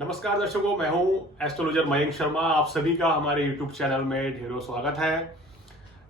नमस्कार दर्शकों, मैं हूं एस्ट्रोलॉजर मयंक शर्मा। आप सभी का हमारे YouTube चैनल में ढेरों स्वागत है।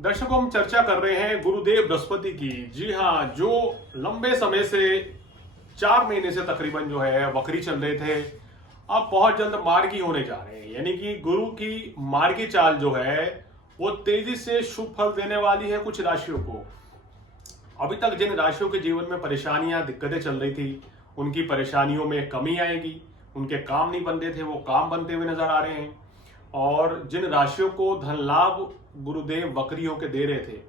दर्शकों, हम चर्चा कर रहे हैं गुरुदेव बृहस्पति की। जी हां, जो लंबे समय से 4 महीने से तकरीबन जो है वक्री चल रहे थे, अब बहुत जल्द मार्गी होने जा रहे हैं। यानी कि गुरु की मार्गी चाल जो है वो तेजी से शुभ फल देने वाली है कुछ राशियों को। अभी तक जिन राशियों के जीवन में परेशानियां दिक्कतें चल रही थी, उनकी परेशानियों में कमी आएगी। उनके काम नहीं बन रहे थे, वो काम बनते हुए नजर आ रहे हैं। और जिन राशियों को धन लाभ गुरुदेव वक्री होके दे रहे थे,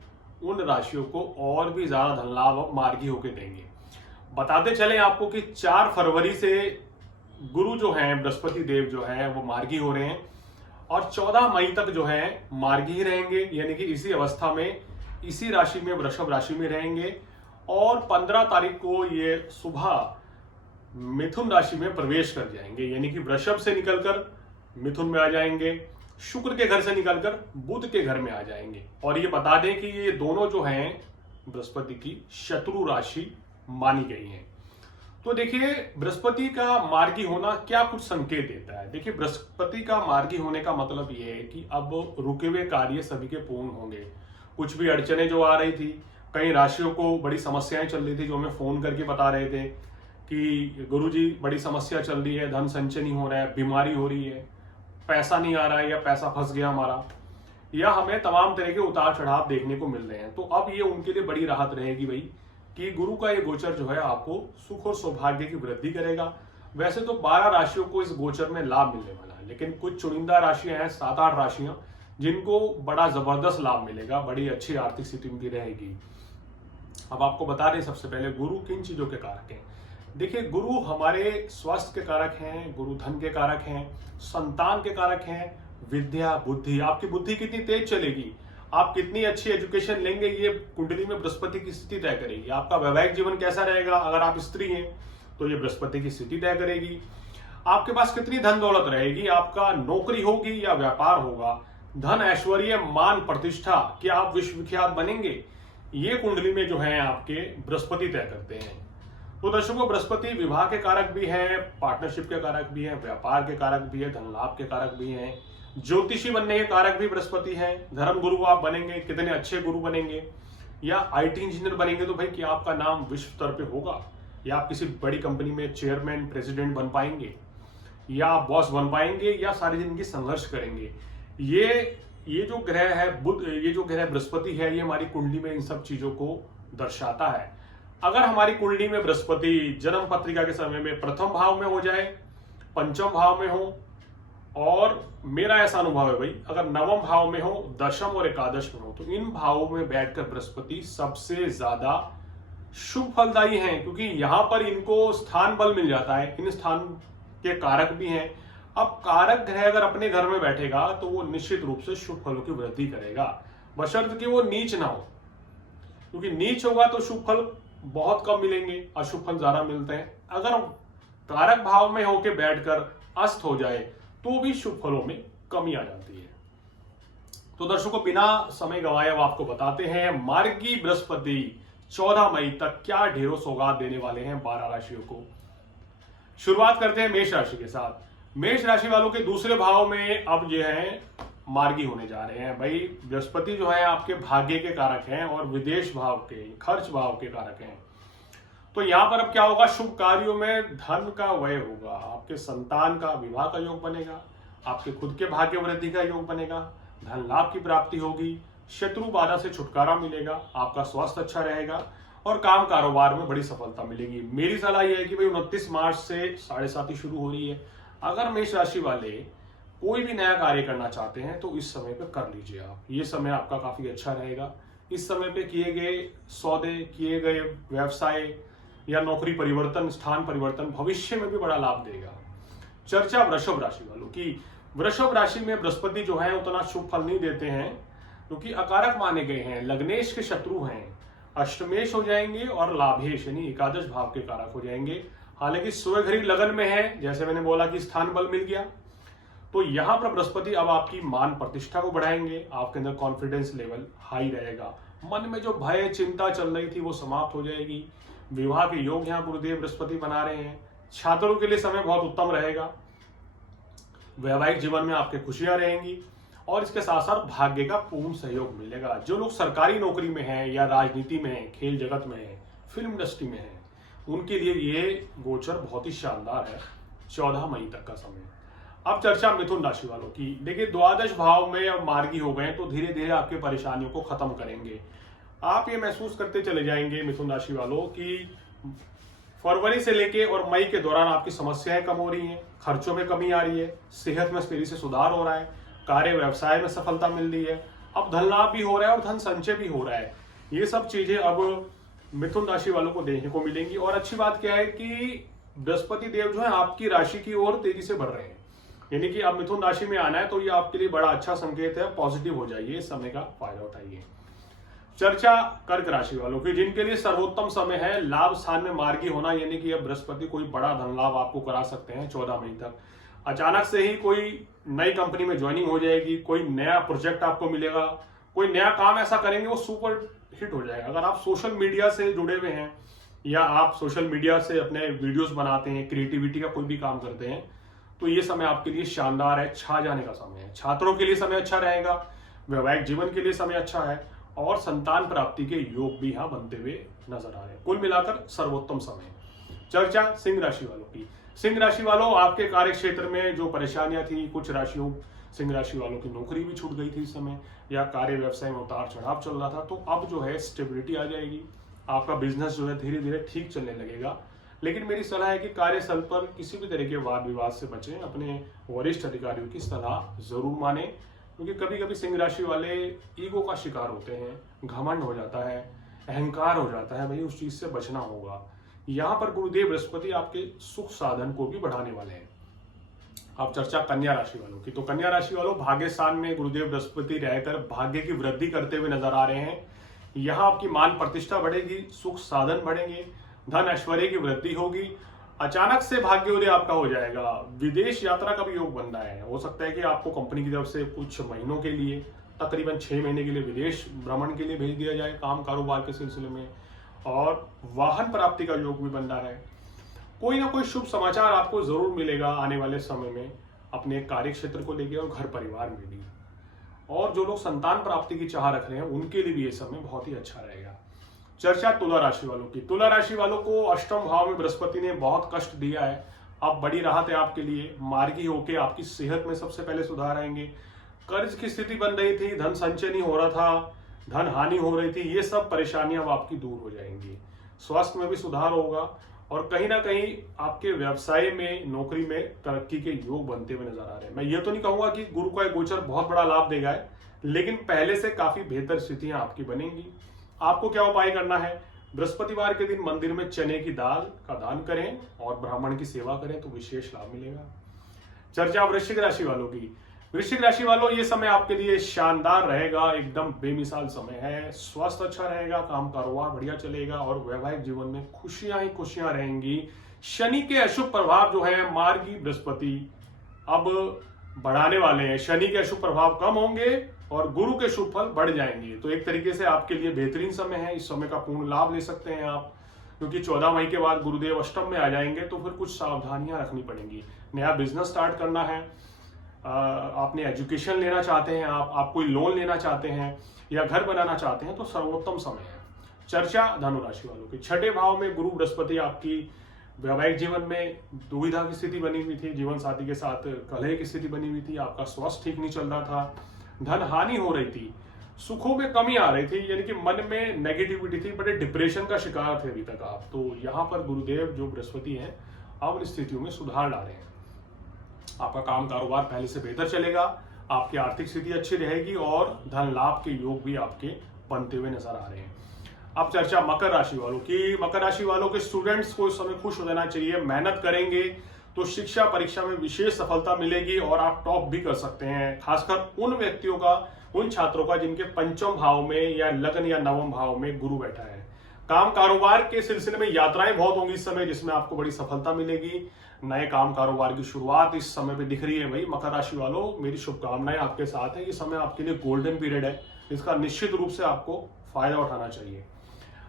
उन राशियों को और भी ज्यादा धन लाभ अब मार्गी होके देंगे। बताते चले आपको कि 4 फरवरी से गुरु जो हैं, बृहस्पति देव जो हैं, वो मार्गी हो रहे हैं और 14 मई तक जो है मार्गी ही रहेंगे। यानी कि इसी अवस्था में, इसी राशि में, वृषभ राशि में रहेंगे। और 15 तारीख को ये सुबह मिथुन राशि में प्रवेश कर जाएंगे। यानी कि वृषभ से निकलकर मिथुन में आ जाएंगे, शुक्र के घर से निकलकर बुध के घर में आ जाएंगे। और ये बता दें कि ये दोनों जो हैं बृहस्पति की शत्रु राशि मानी गई हैं। तो देखिए, बृहस्पति का मार्गी होना क्या कुछ संकेत देता है। देखिए, बृहस्पति का मार्गी होने का मतलब ये है कि अब रुके हुए कार्य सभी के पूर्ण होंगे। कुछ भी अड़चने जो आ रही थी, कई राशियों को बड़ी समस्याएं चल रही थी, जो हमें फोन करके बता रहे थे कि गुरुजी बड़ी समस्या चल रही है, धन संचय नहीं हो रहा है, बीमारी हो रही है, पैसा नहीं आ रहा है, या पैसा फंस गया हमारा, या हमें तमाम तरह के उतार चढ़ाव देखने को मिल रहे हैं। तो अब ये उनके लिए बड़ी राहत रहेगी भाई कि गुरु का ये गोचर जो है आपको सुख और सौभाग्य की वृद्धि करेगा। वैसे तो 12 राशियों को इस गोचर में लाभ मिलने वाला है, लेकिन कुछ चुनिंदा राशियां हैं, 7-8 राशियां, जिनको बड़ा जबरदस्त लाभ मिलेगा, बड़ी अच्छी आर्थिक स्थिति उनकी रहेगी। अब आपको बता दें, सबसे पहले गुरु किन चीजों के कारक हैं। देखिए, गुरु हमारे स्वास्थ्य के कारक हैं, गुरु धन के कारक हैं, संतान के कारक हैं, विद्या, बुद्धि। आपकी बुद्धि कितनी तेज चलेगी, आप कितनी अच्छी एजुकेशन लेंगे, ये कुंडली में बृहस्पति की स्थिति तय करेगी। आपका वैवाहिक जीवन कैसा रहेगा, अगर आप स्त्री हैं तो ये बृहस्पति की स्थिति तय करेगी। आपके पास कितनी धन दौलत रहेगी, आपका नौकरी होगी या व्यापार होगा, धन, ऐश्वर्य, मान, प्रतिष्ठा, क्या आप विश्वविख्यात बनेंगे, ये कुंडली में जो है आपके बृहस्पति तय करते हैं। तो दर्शकों, बृहस्पति विवाह के कारक भी है, पार्टनरशिप के कारक भी है, व्यापार के कारक भी है, धन लाभ के कारक भी हैं, ज्योतिषी बनने के कारक भी बृहस्पति है। धर्म गुरु आप बनेंगे, कितने अच्छे गुरु बनेंगे, या आईटी इंजीनियर बनेंगे तो भाई क्या आपका नाम विश्व स्तर पे होगा, या आप किसी बड़ी कंपनी में चेयरमैन, प्रेसिडेंट बन पाएंगे, या आप बॉस बन पाएंगे, या सारी जिंदगी संघर्ष करेंगे। ये जो ग्रह है बुध, ये जो ग्रह बृहस्पति है, ये हमारी कुंडली में इन सब चीजों को दर्शाता है। अगर हमारी कुंडली में बृहस्पति जन्म पत्रिका के समय में प्रथम भाव में हो जाए, पंचम भाव में हो, और मेरा ऐसा अनुभव है भाई, अगर नवम भाव में हो, दशम और एकादश में हो, तो इन भावों में बैठकर बृहस्पति सबसे ज्यादा शुभ फलदायी हैं, क्योंकि यहां पर इनको स्थान बल मिल जाता है। इन स्थान के कारक भी हैं। अब कारक ग्रह अगर अपने घर में बैठेगा तो वो निश्चित रूप से शुभ फलों की वृद्धि करेगा, बशर्ते कि वो नीच ना हो, क्योंकि नीच होगा तो शुभ फल बहुत कम मिलेंगे, अशुभ फल ज्यादा मिलते हैं। अगर कारक भाव में होके बैठकर अस्त हो जाए तो भी शुभ फलों में कमी आ जाती है। तो दर्शकों, बिना समय गंवाए अब आपको बताते हैं मार्गी बृहस्पति 14 मई तक क्या ढेरों सौगात देने वाले हैं 12 राशियों को। शुरुआत करते हैं मेष राशि के साथ। मेष राशि वालों के दूसरे भाव में अब जो है मार्गी होने जा रहे हैं। भाई, बृहस्पति जो है आपके भाग्य के कारक हैं और विदेश भाव के, खर्च भाव के कारक हैं। तो यहां पर अब क्या होगा, शुभ कार्यों में धन का व्यय होगा, आपके संतान का विवाह का योग बनेगा, आपके खुद के भाग्य वृद्धि का योग बनेगा, धन लाभ की प्राप्ति होगी, शत्रु बाधा से छुटकारा मिलेगा, आपका स्वास्थ्य अच्छा रहेगा और काम कारोबार में बड़ी सफलता मिलेगी। मेरी सलाह यह है कि भाई 29 मार्च से 7.5 शुरू हो रही है। अगर मेष राशि वाले कोई भी नया कार्य करना चाहते हैं तो इस समय पे कर लीजिए आप। ये समय आपका काफी अच्छा रहेगा। इस समय पे किए गए सौदे, किए गए व्यवसाय या नौकरी परिवर्तन, स्थान परिवर्तन भविष्य में भी बड़ा लाभ देगा। चर्चा वृषभ राशि वालों की। वृषभ राशि में बृहस्पति जो है उतना शुभ फल नहीं देते हैं, क्योंकि अकारक माने गए हैं, लग्नेश के शत्रु हैं, अष्टमेश हो जाएंगे और लाभेश यानी एकादश भाव के कारक हो जाएंगे। हालांकि स्वघरी लगन में है, जैसे मैंने बोला कि स्थान बल मिल गया, तो यहां पर बृहस्पति अब आपकी मान प्रतिष्ठा को बढ़ाएंगे, आपके अंदर कॉन्फिडेंस लेवल हाई रहेगा, मन में जो भय चिंता चल रही थी वो समाप्त हो जाएगी। विवाह के योग यहाँ गुरुदेव बृहस्पति बना रहे हैं। छात्रों के लिए समय बहुत उत्तम रहेगा। वैवाहिक जीवन में आपके खुशियां रहेंगी और इसके साथ साथ भाग्य का पूर्ण सहयोग मिलेगा। जो लोग सरकारी नौकरी में हैं या राजनीति में हैं, खेल जगत में हैं, फिल्म इंडस्ट्री में हैं, उनके लिए ये गोचर बहुत ही शानदार है 14 मई तक का समय। अब चर्चा मिथुन राशि वालों की। देखिए, द्वादश भाव में अब मार्गी हो गए तो धीरे धीरे आपकी परेशानियों को खत्म करेंगे। आप ये महसूस करते चले जाएंगे मिथुन राशि वालों की फरवरी से लेके और मई के दौरान आपकी समस्याएं कम हो रही हैं, खर्चों में कमी आ रही है, सेहत में तेजी से सुधार हो रहा है, कार्य व्यवसाय में सफलता मिल रही है, अब धन लाभ भी हो रहा है और धन संचय भी हो रहा है। ये सब चीजें अब मिथुन राशि वालों को देखने को मिलेंगी। और अच्छी बात क्या है कि बृहस्पति देव जो है आपकी राशि की ओर तेजी से बढ़ रहे हैं, यानी कि अब मिथुन राशि में आना है तो ये आपके लिए बड़ा अच्छा संकेत है। पॉजिटिव हो जाइए, इस समय का फायदा उठाइए। चर्चा कर्क राशि वालों की, जिनके लिए सर्वोत्तम समय है लाभ स्थान में मार्गी होना, यानी कि अब बृहस्पति कोई बड़ा धन लाभ आपको करा सकते हैं 14 मई तक। अचानक से ही कोई नई कंपनी में ज्वाइनिंग हो जाएगी, कोई नया प्रोजेक्ट आपको मिलेगा, कोई नया काम ऐसा करेंगे वो सुपर हिट हो जाएगा। अगर आप सोशल मीडिया से जुड़े हुए हैं या आप सोशल मीडिया से अपने वीडियोस बनाते हैं, क्रिएटिविटी का कोई भी काम करते हैं, तो ये समय आपके लिए शानदार है, छा जाने का समय है। छात्रों के लिए समय अच्छा रहेगा, वैवाहिक जीवन के लिए समय अच्छा है और संतान प्राप्ति के योग भी यहाँ बनते हुए नजर आ रहे हैं। कुल मिलाकर सर्वोत्तम समय। चर्चा सिंह राशि वालों की। सिंह राशि वालों, आपके कार्य क्षेत्र में जो परेशानियां थी, कुछ राशियों सिंह राशि वालों की नौकरी भी छूट गई थी इस समय, या कार्य व्यवसाय में उतार चढ़ाव चल रहा था, तो अब जो है स्टेबिलिटी आ जाएगी। आपका बिजनेस जो है धीरे धीरे ठीक चलने लगेगा। लेकिन मेरी सलाह है कि कार्यस्थल पर किसी भी तरह के वाद विवाद से बचें, अपने वरिष्ठ अधिकारियों की सलाह जरूर माने, क्योंकि कभी कभी सिंह राशि वाले ईगो का शिकार होते हैं, घमंड हो जाता है, अहंकार हो जाता है, भाई उस चीज से बचना होगा। यहाँ पर गुरुदेव बृहस्पति आपके सुख साधन को भी बढ़ाने वाले हैं। अब चर्चा कन्या राशि वालों की। तो कन्या राशि वालों, भाग्य स्थान में गुरुदेव बृहस्पति रहकर भाग्य की वृद्धि करते हुए नजर आ रहे हैं। यहाँ आपकी मान प्रतिष्ठा बढ़ेगी, सुख साधन बढ़ेंगे, धन ऐश्वर्य की वृद्धि होगी, अचानक से भाग्योदय आपका हो जाएगा। विदेश यात्रा का भी योग बन रहा है। हो सकता है कि आपको कंपनी की तरफ से कुछ महीनों के लिए, तकरीबन 6 महीने के लिए विदेश भ्रमण के लिए भेज दिया जाए काम कारोबार के सिलसिले में, और वाहन प्राप्ति का योग भी बन रहा है। कोई ना कोई शुभ समाचार आपको जरूर मिलेगा आने वाले समय में, अपने कार्य क्षेत्र को लेकर और घर परिवार में भी। और जो लोग संतान प्राप्ति की चाह रख रहे हैं उनके लिए भी ये समय बहुत ही अच्छा रहेगा। चर्चा तुला राशि वालों की। तुला राशि वालों को अष्टम भाव में बृहस्पति ने बहुत कष्ट दिया है। अब बड़ी राहत है आपके लिए, मार्गी होके आपकी सेहत में सबसे पहले सुधार आएंगे। कर्ज की स्थिति बन रही थी, धन संचय नहीं हो रहा था, धन हानि हो रही थी, ये सब परेशानियां अब आपकी दूर हो जाएंगी। स्वास्थ्य में भी सुधार होगा और कहीं ना कहीं आपके व्यवसाय में, नौकरी में तरक्की के योग बनते हुए नजर आ रहे हैं। मैं ये तो नहीं कहूंगा कि गुरु का गोचर बहुत बड़ा लाभ देगा है, लेकिन पहले से काफी बेहतर स्थितियां आपकी बनेंगी। आपको क्या उपाय करना है? बृहस्पतिवार के दिन मंदिर में चने की दाल का दान करें और ब्राह्मण की सेवा करें तो विशेष लाभ मिलेगा। चर्चा वृश्चिक राशि वालों की। वृश्चिक राशि वालों, ये समय आपके लिए शानदार रहेगा, एकदम बेमिसाल समय है। स्वास्थ्य अच्छा रहेगा, काम कारोबार बढ़िया चलेगा और वैवाहिक जीवन में खुशियां ही खुशियां रहेंगी। शनि के अशुभ प्रभाव जो है मार्गी बृहस्पति अब बढ़ाने वाले हैं। शनि के अशुभ प्रभाव कम होंगे और गुरु के शुभ फल बढ़ जाएंगे। तो एक तरीके से आपके लिए बेहतरीन समय है। इस समय का पूर्ण लाभ ले सकते हैं आप, क्योंकि 14 मई के बाद गुरुदेव अष्टम में आ जाएंगे तो फिर कुछ सावधानियां रखनी पड़ेंगी। नया बिजनेस स्टार्ट करना है, आपने एजुकेशन लेना चाहते हैं, आप कोई लोन लेना चाहते हैं या घर बनाना चाहते हैं तो सर्वोत्तम समय है। चर्चा धनु राशि वालों की। छठे भाव में गुरु बृहस्पति आपकी वैवाहिक जीवन में दुविधा की स्थिति बनी हुई थी, जीवन साथी के साथ कलह की स्थिति बनी हुई थी, आपका स्वास्थ्य ठीक नहीं चल रहा था, धन हानि हो रही थी, सुखों में कमी आ रही थी, यानी कि मन में नेगेटिविटी थी, बड़े डिप्रेशन का शिकार थे अभी तक आप। तो यहाँ पर गुरुदेव जो बृहस्पति हैं अब इन स्थितियों में सुधार ला रहे हैं। आपका काम कारोबार पहले से बेहतर चलेगा, आपकी आर्थिक स्थिति अच्छी रहेगी और धन लाभ के योग भी आपके बनते हुए नजर आ रहे हैं। अब चर्चा मकर राशि वालों की। मकर राशि वालों के स्टूडेंट्स को इस समय खुश हो जाना चाहिए। मेहनत करेंगे तो शिक्षा परीक्षा में विशेष सफलता मिलेगी और आप टॉप भी कर सकते हैं। खासकर उन व्यक्तियों का, उन छात्रों का जिनके पंचम भाव में या लग्न या नवम भाव में गुरु बैठा है। काम कारोबार के सिलसिले में यात्राएं बहुत होंगी इस समय, जिसमें आपको बड़ी सफलता मिलेगी। नए काम कारोबार की शुरुआत इस समय पे दिख रही है। भाई मकर राशि वालों, मेरी शुभकामनाएं आपके साथ है। ये समय आपके लिए गोल्डन पीरियड है, इसका निश्चित रूप से आपको फायदा उठाना चाहिए।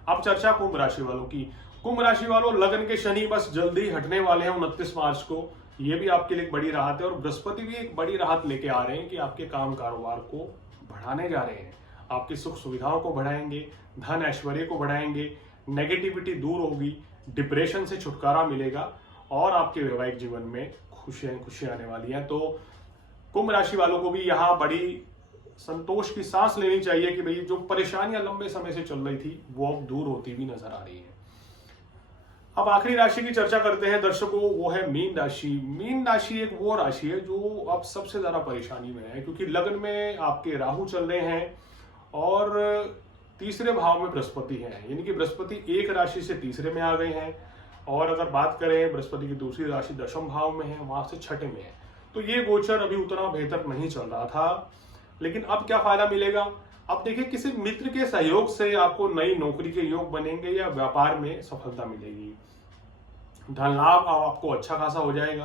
अब चर्चा कुंभ राशि वालों की। कुंभ राशि वालों, लग्न के शनि बस जल्दी हटने वाले हैं 29 मार्च को। ये भी आपके लिए एक बड़ी राहत है। और बृहस्पति भी एक बड़ी राहत लेके आ रहे हैं कि आपके काम कारोबार को बढ़ाने जा रहे हैं, आपकी सुख सुविधाओं को बढ़ाएंगे, धन ऐश्वर्य को बढ़ाएंगे, नेगेटिविटी दूर होगी, डिप्रेशन से छुटकारा मिलेगा और आपके वैवाहिक जीवन में खुशियां आने वाली हैं। तो कुंभ राशि वालों को भी यहाँ बड़ी संतोष की सांस लेनी चाहिए कि भाई जो परेशानियां लंबे समय से चल रही थी वो अब दूर होती भी नजर आ रही है। अब आखिरी राशि की चर्चा करते हैं दर्शकों, वो है मीन राशि। मीन राशि एक वो राशि है जो अब सबसे ज्यादा परेशानी में है, क्योंकि लग्न में आपके राहु चल रहे हैं और तीसरे भाव में बृहस्पति है, यानी कि बृहस्पति एक राशि से तीसरे में आ गए हैं। और अगर बात करें बृहस्पति की दूसरी राशि दशम भाव में है, वहां से छठे में है। तो ये गोचर अभी उतना बेहतर नहीं चल रहा था, लेकिन अब क्या फायदा मिलेगा? अब देखिए, किसी मित्र के सहयोग से आपको नई नौकरी के योग बनेंगे या व्यापार में सफलता मिलेगी। धन लाभ अब आपको अच्छा खासा हो जाएगा,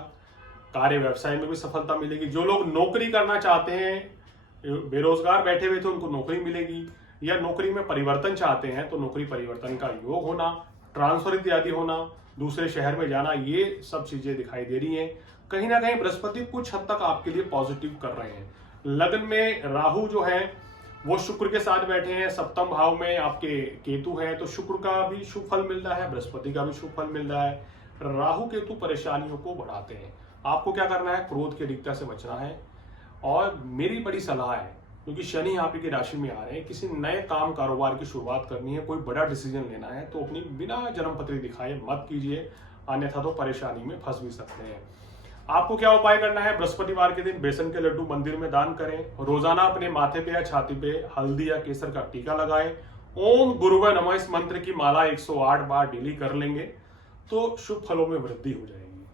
कार्य व्यवसाय में भी सफलता मिलेगी। जो लोग नौकरी करना चाहते हैं, बेरोजगार बैठे हुए थे, उनको नौकरी मिलेगी, या नौकरी में परिवर्तन चाहते हैं तो नौकरी परिवर्तन का योग होना, ट्रांसफर इत्यादि होना, दूसरे शहर में जाना, ये सब चीजें दिखाई दे रही हैं। कहीं ना कहीं बृहस्पति कुछ हद तक आपके लिए पॉजिटिव कर रहे हैं। लग्न में राहु जो है वो शुक्र के साथ बैठे हैं, सप्तम भाव में आपके केतु है, तो शुक्र का भी शुभ फल मिल रहा है, बृहस्पति का भी शुभ फल मिल रहा है। राहु केतु परेशानियों को बढ़ाते हैं। आपको क्या करना है? क्रोध की अधिकता से बचना है। और मेरी बड़ी सलाह है, क्योंकि शनि आप ही की राशि में आ रहे हैं, किसी नए काम कारोबार की शुरुआत करनी है, कोई बड़ा डिसीजन लेना है तो अपनी बिना जन्मपत्री दिखाए मत कीजिए, अन्यथा तो परेशानी में फंस भी सकते हैं। आपको क्या उपाय करना है? बृहस्पतिवार के दिन बेसन के लड्डू मंदिर में दान करें। रोजाना अपने माथे पे या छाती पे हल्दी या केसर का टीका लगाएं। ओम गुरुवे नमः इस मंत्र की माला 108 बार डेली कर लेंगे तो शुभ फलों में वृद्धि हो जाएगी।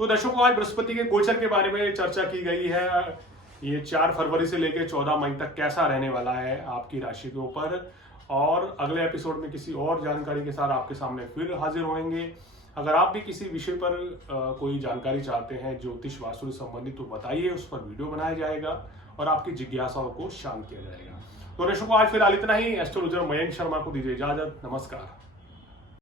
तो दर्शकों, आज बृहस्पति के गोचर के बारे में चर्चा की गई है। ये 4 फरवरी से लेकर 14 मई तक कैसा रहने वाला है आपकी राशि के ऊपर। और अगले एपिसोड में किसी और जानकारी के साथ आपके सामने फिर हाजिर होंगे। अगर आप भी किसी विषय पर कोई जानकारी चाहते हैं ज्योतिष वास्तु से संबंधित, तो बताइए, उस पर वीडियो बनाया जाएगा और आपकी जिज्ञासाओं को शांत किया जाएगा। तो दर्शकों, आज फिलहाल इतना ही। एस्ट्रोलॉजर मयंक शर्मा को दीजिए इजाजत। नमस्कार।